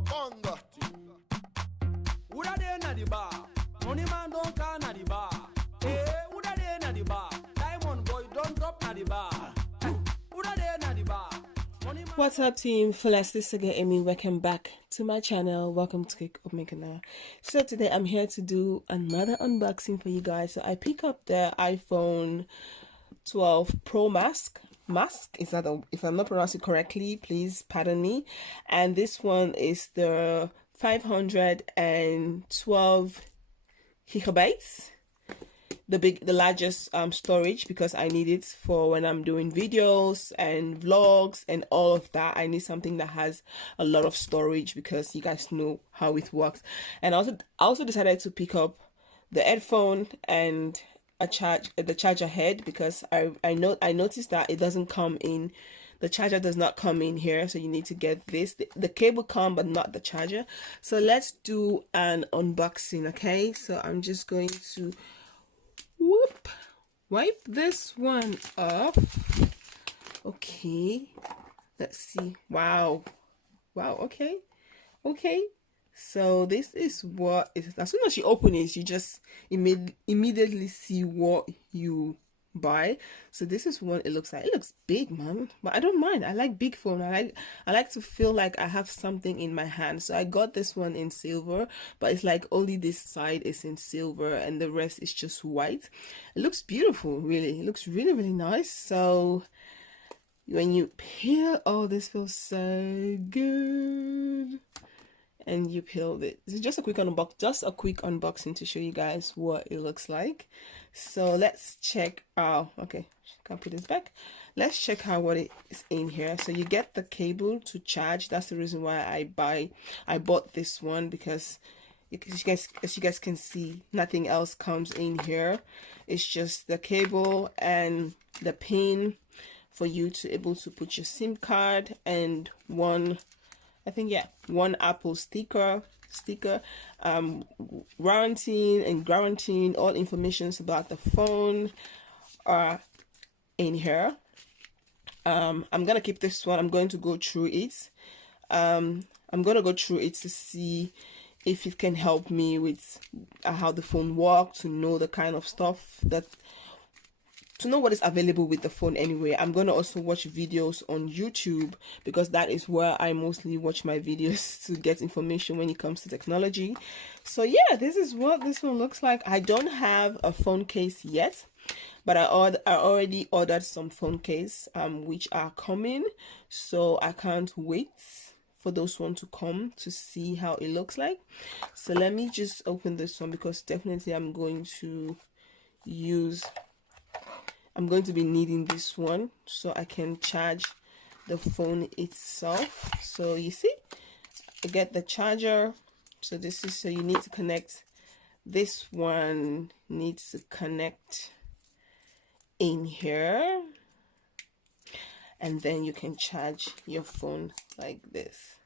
Bonga. Who da dey na the bar? Money man don't call na the bar. Hey, who da dey na the bar? Diamond boy don't drop na the bar. Who da dey na the bar? What's up, team? Fullest, this is again Amy. Welcome back to my channel. Welcome to Click Up Maker now. So today I'm here to do another unboxing for you guys. So I pick up the iPhone 12 Pro Mask. Is that if I'm not pronouncing it correctly, please pardon me. And this one is the 512 gigabytes. The largest storage, because I need it for when I'm doing videos and vlogs and all of that. I need something that has a lot of storage because you guys know how it works. And I also decided to pick up the headphone and the charger head, because I noticed that it doesn't come in. The charger does not come in here, so you need to get this. The cable come, but not the charger. So let's do an unboxing, okay? So I'm just going to wipe this one off. Okay, let's see. Wow, okay. So this is what is, as soon as you open it, you just immediately see what you buy. So this is what it looks like. It looks big, man, but I don't mind. I like big phone. I like to feel like I have something in my hand. So I got this one in silver, but it's like only this side is in silver and the rest is just white. It looks beautiful, really. It looks really, really nice. So when you peel, oh, this feels so good. And you peeled it. This is just a quick unboxing to show you guys what it looks like. So let's check. Oh, okay, can't put this back. Let's check out what is in here. So you get the cable to charge. That's the reason why I bought this one, because as you guys can see, nothing else comes in here. It's just the cable and the pin for you to able to put your SIM card, and one Apple sticker, guaranteeing all informations about the phone are in here. I'm gonna keep this one. I'm going to go through it. I'm gonna go through it to see if it can help me with how the phone works, to know the kind of stuff to know what is available with the phone anyway. I'm going to also watch videos on YouTube, because that is where I mostly watch my videos to get information when it comes to technology. So yeah, this is what this one looks like. I don't have a phone case yet, but I already ordered some phone case which are coming, so I can't wait for those one to come to see how it looks like. So let me just open this one, because definitely I'm going to be needing this one so I can charge the phone itself. So you see, I get the charger. So this is, so you need to connect, this one needs to connect in here, and then you can charge your phone like this.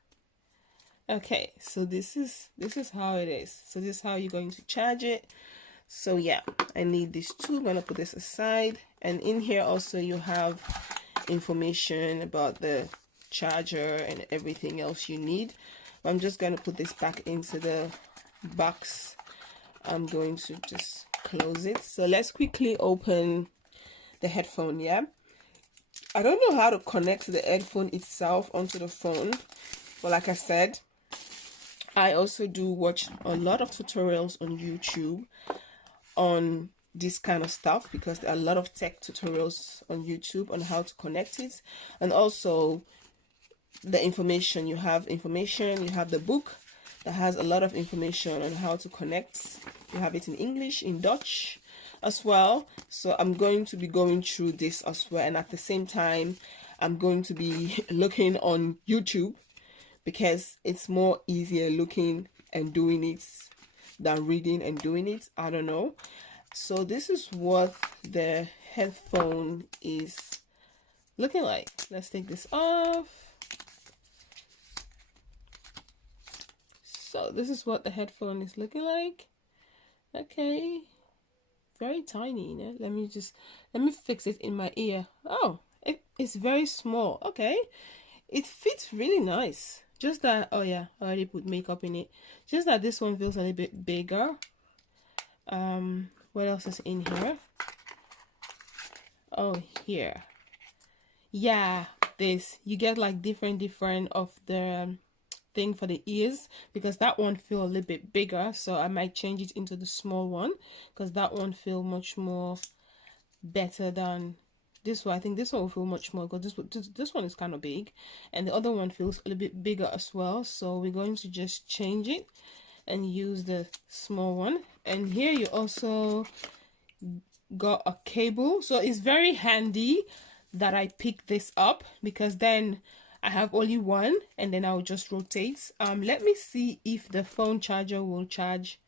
Okay, so this is how it is. So this is how you're going to charge it. So yeah, I need these two. I'm gonna put this aside, and in here also you have information about the charger and everything else you need. I'm just gonna put this back into the box. I'm going to just close it. So let's quickly open the headphone. Yeah, I don't know how to connect the headphone itself onto the phone, but like I said, I also do watch a lot of tutorials on YouTube on this kind of stuff, because there are a lot of tech tutorials on YouTube on how to connect it. And also the information, you have the book that has a lot of information on how to connect. You have it in English, in Dutch as well. So I'm going to be going through this as well, and at the same time I'm going to be looking on YouTube, because it's more easier looking and doing it than reading and doing it. I don't know. So this is what the headphone is looking like. Let's take this off. So this is what the headphone is looking like. Okay, very tiny, you know? Let me fix it in my ear. Oh, it's very small. Okay, it fits really nice. Just that, oh yeah, I already put makeup in it. Just that this one feels a little bit bigger. What else is in here? Oh, here. Yeah, this. You get like different of the thing for the ears, because that one feel a little bit bigger, so I might change it into the small one, because that one feel much more better than this one. I think this one will feel much more, because this one is kind of big, and the other one feels a little bit bigger as well. So we're going to just change it and use the small one. And here you also got a cable, so it's very handy that I picked this up, because then I have only one, and then I'll just rotate. Let me see if the phone charger will charge.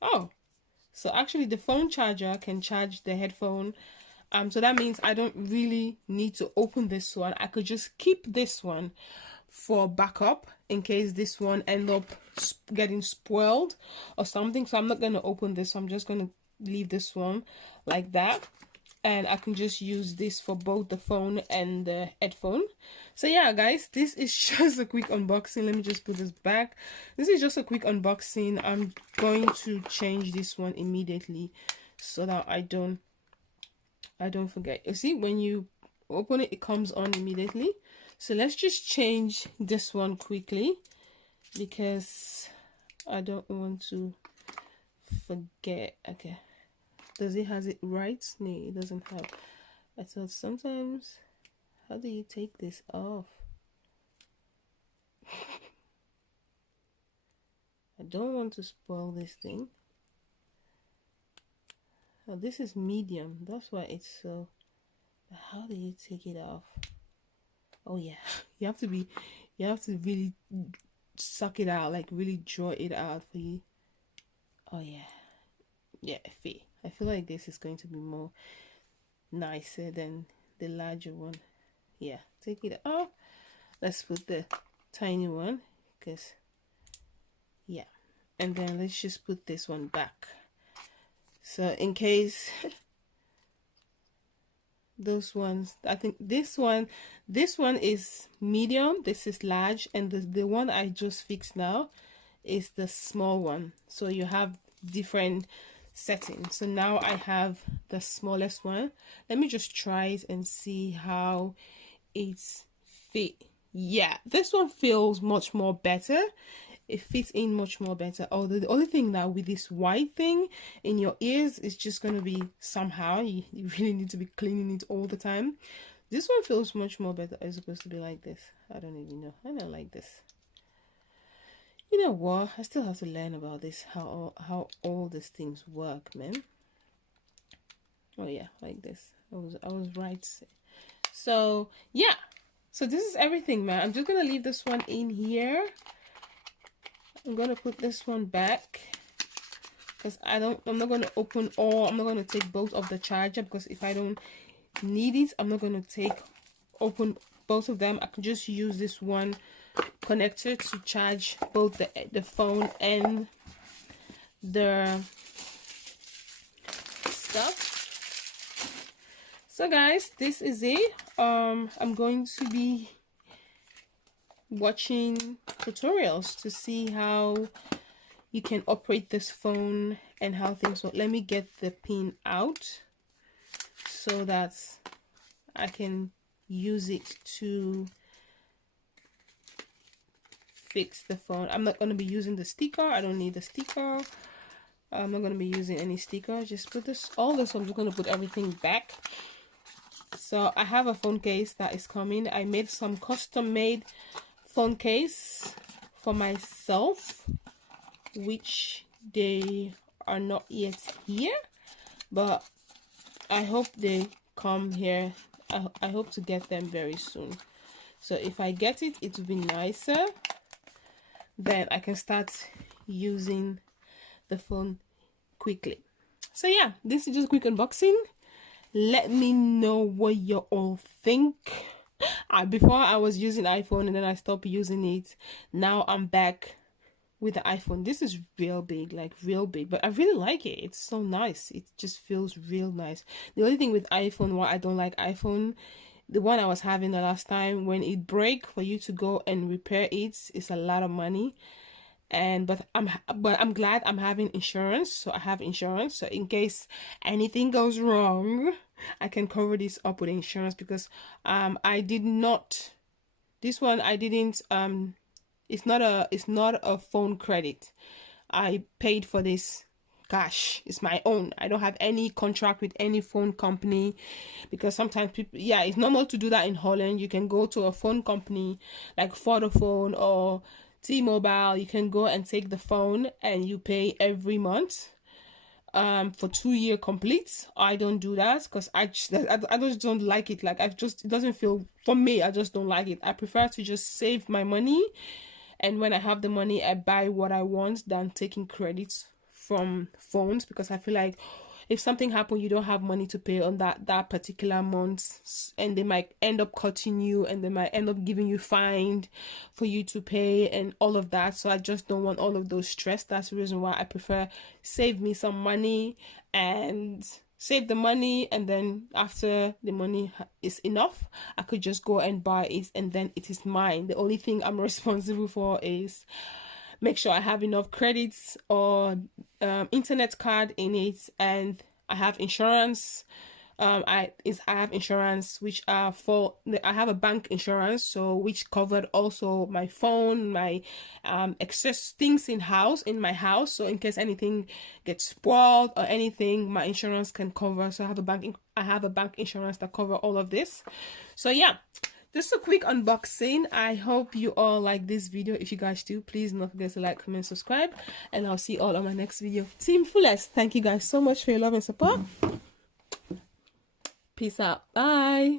Oh, so actually the phone charger can charge the headphone. So that means I don't really need to open this one. I could just keep this one for backup in case this one end up getting spoiled or something. So I'm not going to open this. So I'm just going to leave this one like that, and I can just use this for both the phone and the headphone. So yeah, guys, this is just a quick unboxing. Let me just put this back. This is just a quick unboxing. I'm going to change this one immediately so that I don't forget. You see, when you open it, it comes on immediately. So let's just change this one quickly, because I don't want to forget. Okay, does it has it right? No, it doesn't have. I thought sometimes, how do you take this off? I don't want to spoil this thing. Oh, this is medium, that's why it's so. How do you take it off? Oh yeah, you have to really suck it out, like really draw it out for you. Oh yeah, I feel like this is going to be more nicer than the larger one. Yeah, take it off. Let's put the tiny one, because yeah, and then let's just put this one back, so in case those ones, I think this one is medium, this is large, and the one I just fixed now is the small one. So you have different settings. So now I have the smallest one. Let me just try it and see how it's fit. Yeah, this one feels much more better. It fits in much more better. Although the only thing now with this white thing in your ears is just going to be somehow, you really need to be cleaning it all the time. This one feels much more better. It's supposed to be like this. I don't even know. I don't like this. You know what? I still have to learn about this, how all these things work, man. Oh yeah, like this. I was right. So yeah. So this is everything, man. I'm just gonna leave this one in here. I'm gonna put this one back, because I'm not gonna open I'm not gonna take both of the charger, because if I don't need it, I'm not gonna open both of them. I can just use this one connector to charge both the phone and the stuff. So guys, this is it. I'm going to be watching tutorials to see how you can operate this phone and how things work. Let me get the pin out so that I can use it to fix the phone. I'm not going to be using the sticker. I don't need the sticker. I'm not going to be using any sticker. Just put all this. I'm just going to put everything back. So I have a phone case that is coming. I made some custom made phone case for myself, which they are not yet here, but I hope they come here. I hope to get them very soon. So if I get it, it will be nicer. Then I can start using the phone quickly. So yeah, this is just a quick unboxing. Let me know what you all think. Before I was using iPhone and then I stopped using it. Now I'm back with the iPhone. This is real big, like real big, but I really like it. It's so nice. It just feels real nice. The only thing with iPhone, why I don't like iPhone, the one I was having the last time, when it break, for you to go and repair it is a lot of money. And but I'm glad I'm having insurance. So I have insurance, so in case anything goes wrong, I can cover this up with insurance. Because I did not, this one I didn't, it's not a phone credit. I paid for this cash. It's my own. I don't have any contract with any phone company, because sometimes people, yeah, it's normal to do that in Holland. You can go to a phone company like Vodafone or T-Mobile. You can go and take the phone and you pay every month for 2 year complete. I don't do that because I just don't like it. Like, it doesn't feel, for me, I just don't like it. I prefer to just save my money, and when I have the money, I buy what I want, than taking credits from phones. Because I feel like if something happened, you don't have money to pay on that particular month, and they might end up cutting you, and they might end up giving you fine for you to pay and all of that. So I just don't want all of those stress. That's the reason why I prefer save me some money and save the money, and then after the money is enough, I could just go and buy it, and then it is mine. The only thing I'm responsible for is make sure I have enough credits or internet card in it, and I have insurance. I have insurance which are for, I have a bank insurance, so which covered also my phone, my excess things in my house. So in case anything gets spoiled or anything, my insurance can cover. So I have a bank insurance that cover all of this. So yeah, just a quick unboxing. I hope you all like this video. If you guys do, please don't forget to like, comment, subscribe, and I'll see you all on my next video. TeamFullest, thank you guys so much for your love and support. Peace out. Bye.